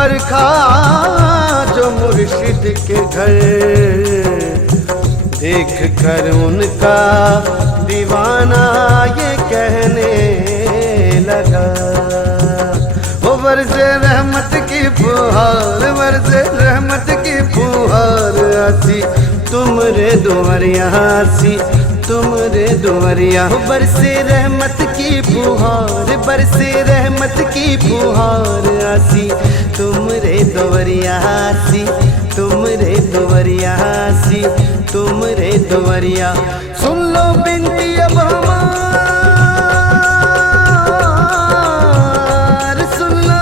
बरखा जो मुर्शिद के घर, देख कर उनका दीवाना ये कहने लगा। वो बरसे रहमत की फुहार, बरसे रहमत की फुहार आसी तुमरे दुआरिया आसी तुमरे दुआरिया। बरसे रहमत की फुहार, बरसे रहमत की फुहार आसी तुमरे दुआरिया आसी तुमरे दुआरिया आसी तुमरे दुआरिया। सुन लो बिनती अब हमार, सुन लो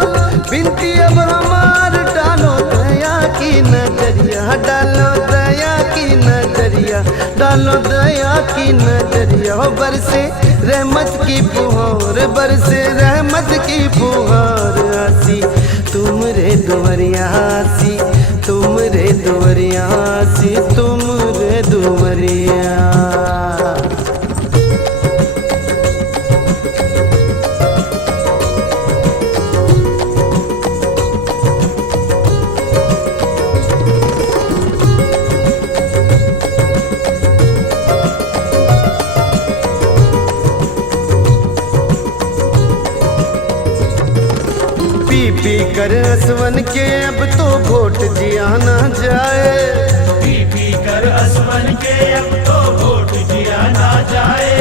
बिनती अब हमार, डालो दया की नजरिया, डालो दया की नजरिया, डालो दया की नजरिया। बरसे रहमत की फुहार, बरसे रहमत की फुहार आसी तुमरे दुआरिया आसी तुमरे दुआरिया आसी तुमरे दुआरिया। पी कर असवन के अब तो घोट जिया ना जाए, पी कर असवन के अब तो घोट जिया ना जाए।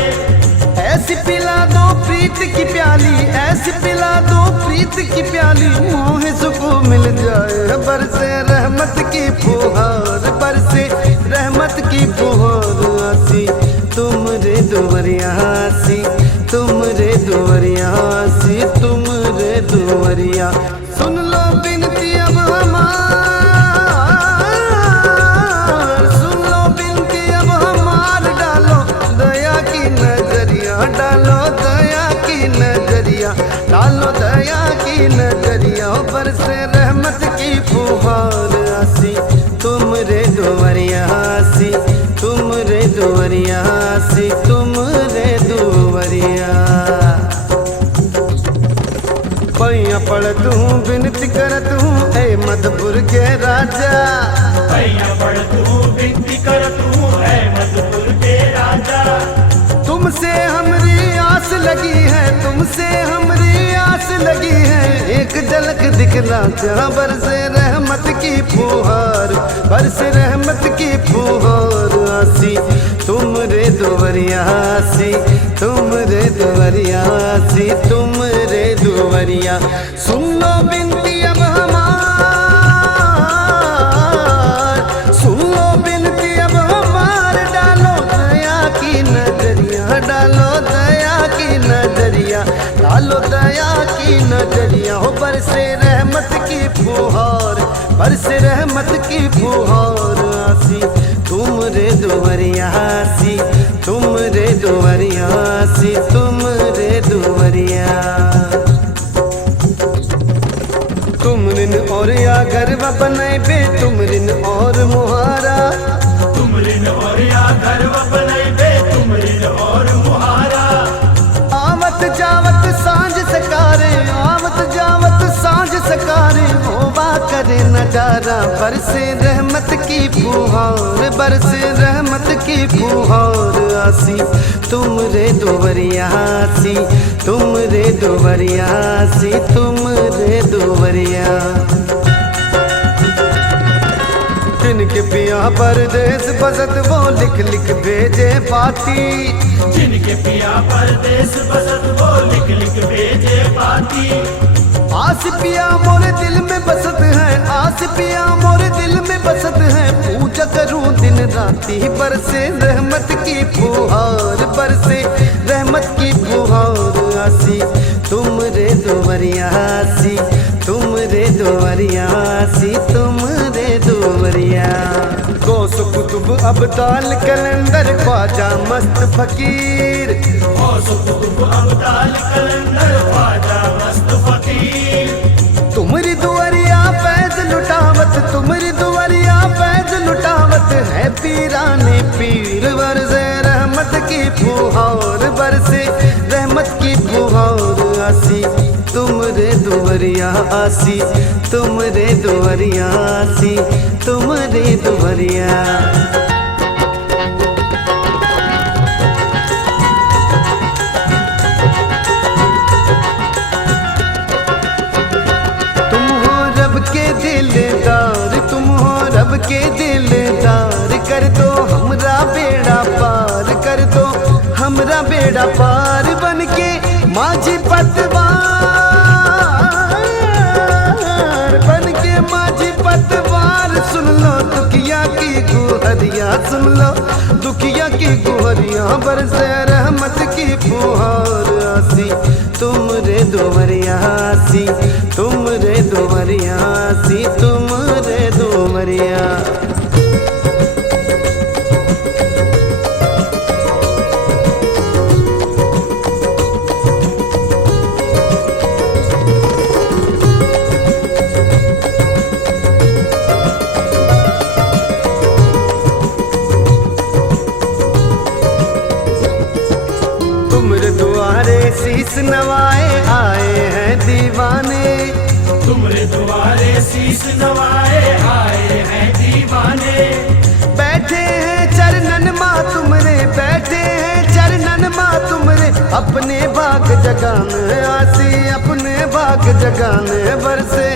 ऐसी पिला दो प्रीत की प्याली, ऐसी पिला दो प्रीत की प्याली, मोह सुकून मिल जाए। बरसे रहमत की फुहार, बरसे रहमत की फुहार आसी तुमरे दुआरिया आसी तुमरे दुआरिया आसी तुमरे दुआरिया। सुन लो बिनती अब हमार, सुन लो बिनती अब हमार, डालो दया की नजरिया, डालो दया की नजरिया, डालो दया की नजरिया। बरसे रहमत की फुहार आसी तुमरे दुआरिया आसी तुमरे दुआरिया आसी तुमरे दुआरिया। पैया पड़त हूँ विनती करत हूँ ऐ मधुपुर के राजा, पैया पड़त हूँ विनती करत हूँ ऐ मधुपुर के राजा। तुमसे हमरी आस लगी है, तुमसे हमरी आस लगी है, एक झलक दिखला जा। बरसे रहमत की फुहार, बरसे रहमत की फुहार आसी तुमरे दुआरिया आसी तुमरे दुआरिया आसी तुमरे दुआरिया। सुन लो बिनती अब हमार, सुन लो बिनती अब हमार, डालो दया की नजरिया, डालो दया की नजरिया, डालो दया की नजरिया। हो बरसे रहमत की फुहार, बरसे रहमत की फुहार आसी तुमरे दुआरिया आसी तुमरे दुआरिया आसी तुमरे दुआरिया। तुमरिन और या गरबा बनाए बे तुमरिन और मुहारा, तुमरिन और या गरबा बनाए बे तुमरिन और मुहारा। आवत जावत सांझ सकारे, आवत जावत सांझ सकारे, होवा करे नजारा। बरसे रहमत की फुहार, बरसे रहमत की फुहार आसी तुमरे दुआरिया आसी तुमरे दुआरिया आसी तुमरे दुआरिया। जिनके पिया परदेस बसत वो लिख लिख भेजे पाती, जिनके पिया परदेस बसत वो लिख लिख भेजे पाती। आस पिया मोरे दिल में बसत है, आस पिया मोरे दिल में बसत है, पूजा करूं दिन राती। बरसे रहमत की फुहार, बरसे रहमत की फुहार आसी तुमरे दुआरिया आसी तुमरे दुआरिया आसी तुमरे दुआरिया। गौस कुतुब अब्दाल कलंदर ख्वाजा मस्त फकीर, गौस कुतुब अब्दाल कलंदर ख्वाजा मस्त फकीर। तुमरी दुआरिया फैज लुटावत, तुमरी दुआरिया फैज लुटावत है पीराने पीर। बरसे रहमत की फुहार, बरसे रहमत की फुहार आसी तुमरे रे दुवरिया आसी, तुम रे दुवरिया आसी, तुम रे दुवरिया। तुम हो रब के दिलदार, तुम हो रब के दिलदार, कर दो हमरा बेड़ा पार, कर दो हमरा बेड़ा पार। बन के माझी पतवार, बन के माझी पतवार, सुन लो दुखिया की गुहरिया, सुन लो दुखिया की गुहरिया, बरसे रहमत की फुहार आसी, तुम रे दुवरिया आसी, तुम रे दुवरिया आसी, तुम रे दुवरिया। तुमरे दुआरे शीस नवाए आए हैं दीवाने, तुमरे दुआरे शीस नवाए आए हैं दीवाने। बैठे हैं चरणन माँ तुमरे, बैठे हैं चरणन माँ तुमरे, अपने भाग जगाने आसी, अपने भाग जगाने। बरसे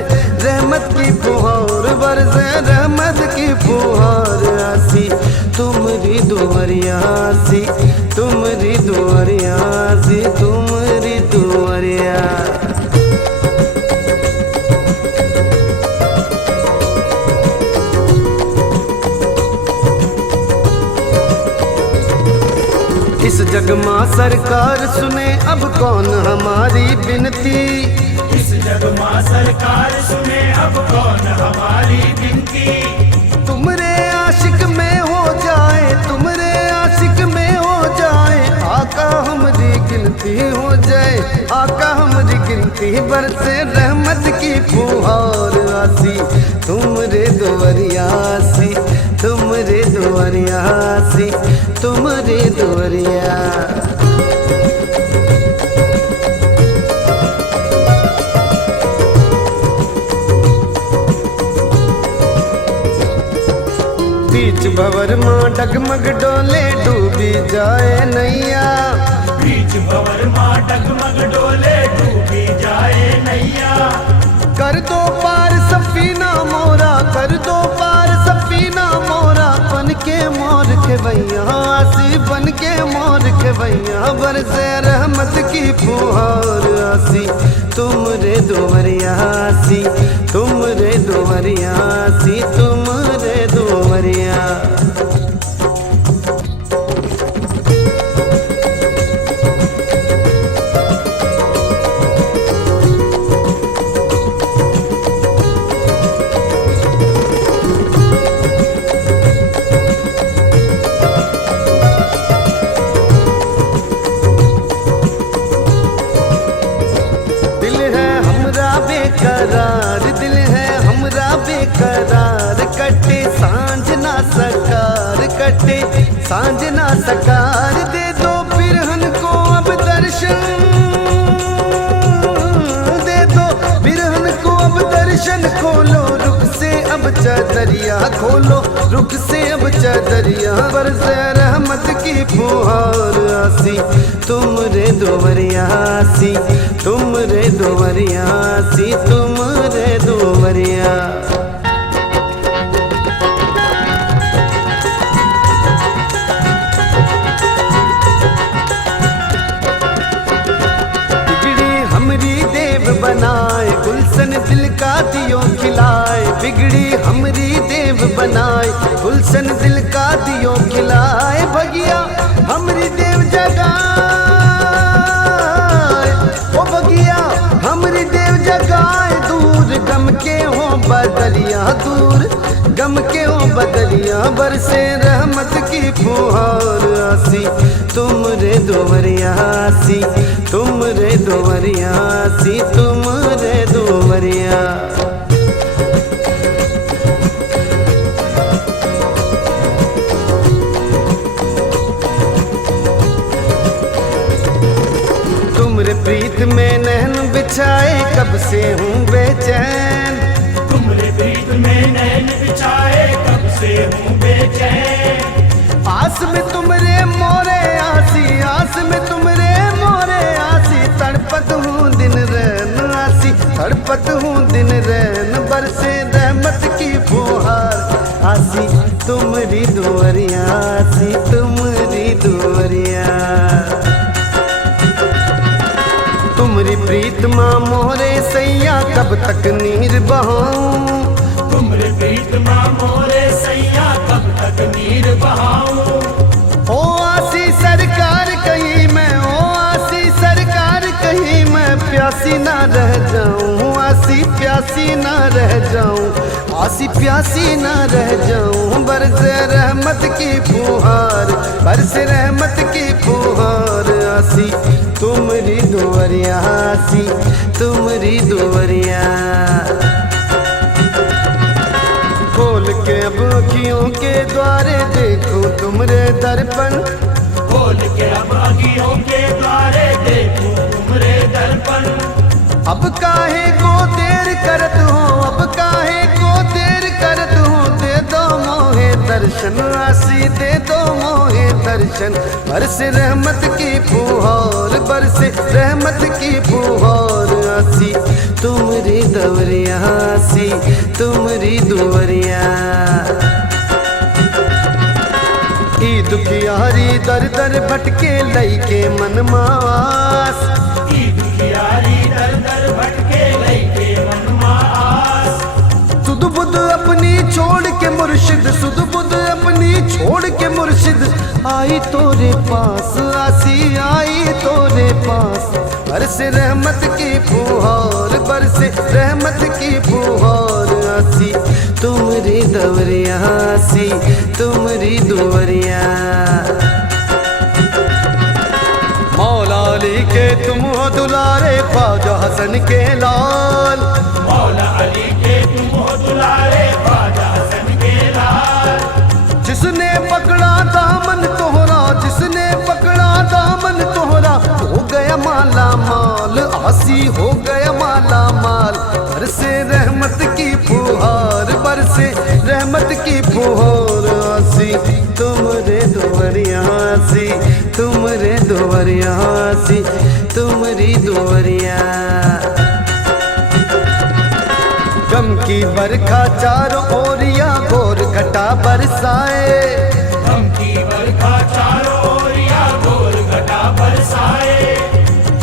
रहमत की फुहार, बरसे रहमत की फुहार आसी, तुमरी दुवरिया आसी, तुमरी दुवरिया आसी, तुमरी दुवरिया। इस जग माँ सरकार सुने अब कौन हमारी विनती, इस जग माँ सरकार सुने अब कौन हमारी विनती। तुमरे आशिक में हो जाए, तुमरे आशिक में हो जाए, आका हमारी गिनती हो जाए, आका हमारी गिनती। बरसे रहमत की फुहार आसी, तुमरे दुवरिया आसी, तुमरे दुवरिया आसी, तुमरे दुवरिया। बीच भंवर माँ डगमग डोले, डूबी जाए नैया, बीच भंवर माँ डगमग डोले, डूबी जाए नैया। कर दो पार सफीना मोरा, कर दो पार सफीना मोरा, बन के मोर खेवैया आसी, बन के मोर खेवैया। बरसे रहमत की फुहार आसी, तुम रे दुवरिया आसी, तुम रे दुवरिया आसी, तुम रे दुवरिया। बेकरार दिल है हमरा बेकरार, कटे सांझ ना सकार, कटे सांझ ना सकार। दे दो बिरहन को अब दर्शन, दे दो बिरहन को अब दर्शन, खोलो रुख से अब चदरिया, खोलो रुख से अब चदरिया। बरसे रहमत की फुहार आसी, तुम रे दुवरिया आसी, तुम रे दुवरिया आसी, तुम रे दुवरिया। बिगड़ी हमरी देव बनाए, गुलशन दिल का दियो खिलाए, बिगड़ी हमरी देव बनाए, गुलशन दिल का दियो खिलाए। भगिया हमरी देव जगाए, ओ भगिया हमरी देव जगाए, दूर गम के हो बदलिया, दूर गम के हो बदलिया। बरसे रहमत की फुहार आसी, तुम रे दुवरिया आसी, तुम रे दुवरिया आसी, तुम रे दुवरिया। तुमरे प्रीत में नैन बिछाए, तब से हूँ बेचैन। तुमरे प्रीत में नैन बिछाए कब से हूँ बेचैन। आस में तुमरे मोरे आसी, आस में तुमरे मोरे आसी, तड़पत हूँ दिन रैन आसी, तड़पत हूँ दिन रैन। बरसे रहमत की फुहार आसी तुमरी दुआरिया, आसी तुमरी दुआरिया। तुमरी प्रीत माँ मोरे सैया कब तक नीर बहाऊं। तुमरे प्रीत माँ मोरे सैया कब तक नीर बहाऊं। ओ आसी सरकार कहीं मैं, ओ आसी सरकार कहीं मैं प्यासी ना रह जाऊं, आसी प्यासी ना रह जाऊं, आसी प्यासी ना रह जाऊं। बरसे रहमत की फुहार, बरसे रहमत की फुहार आसी तुमरी दुआरिया, आसी तुमरी दुआरिया। खोल के अब अखियों के द्वारे देखो तुमरे दर्पण, खोल के अब अखियों के द्वारे देखो तुमरे दर्पण। अब काहे को देर करत हो, अब काहे को देर करत हो, दे दो मोहे दर्शन आसी, दे दो मोहे दर्शन। बरसे रहमत की फुहार, बरसे रहमत की फुहार आसी तुमरी दुआरिया, आसी तुमरी दुआरिया। ई दुखियारी दर दर भटके लई के मन मास, ई दुखियारी दर दर भटके लई के मन मास। सुध बुध अपनी छोड़ के मुर्शिद, सुध बुध अपनी छोड़ के मुर्शिद आई तोरे पास, आसी आई तोरे पास। बरसे रहमत की फुहार, बरसे रहमत की फुहार आसी तुमरी दुआरिया, आसी तुमरी दुआरिया। मौला अली के तुम हो दुलारे, ख्वाजा हसन के लाल, मौला अली के तुम हो दुलारे, ख्वाजा हसन के लाल। जिसने पकड़ा दामन तोहरा, जिसने पकड़ा दामन तोहरा, हो गया माला माल, आसी हो गया माला माल। बरसे रहमत की फुहार, बरसे रहमत की फुहार आसी तुमरे दुआरिया, आसी तुमरे दुआरिया, आसी तुमरी दुआरिया। गम की बरखा चारों ओरिया घोर घटा बरसाए, गम की बरखा चारों ओरिया घोर घटा बरसाए।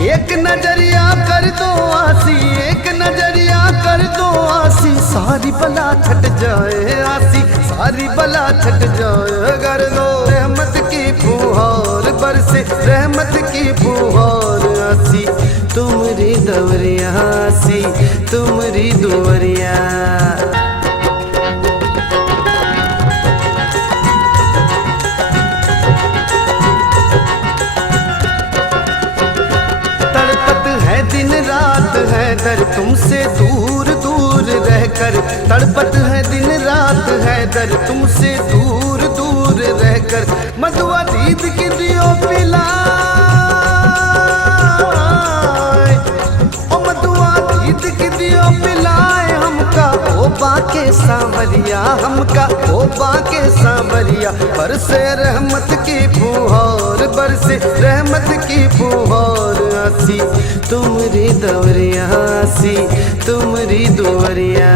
एक नजरिया कर दो आसी, एक नजरिया कर दो आसी, सारी बला छट जाए आसी, सारी बला छट जाए। कर दो रहमत की फुहार, बरसे रहमत की फुहार आसी तुमरी दुआरिया, आसी तुमरी दुआरिया। दिन रात है दर तुमसे दूर दूर रहकर, तड़पत है दिन रात है दर तुमसे दूर दूर रहकर। मधुआ दीद की दियो पिलाए, ओ मधुआ दीद की दियो पिलाए हमका, ओ बाके सांवरिया हमका, ओ बाके सांवरिया। बरसे रहमत की फुहार, बरसे रहमत की फुहार आसी तुमरी दुआरिया, आसी तुमरी दुआरिया।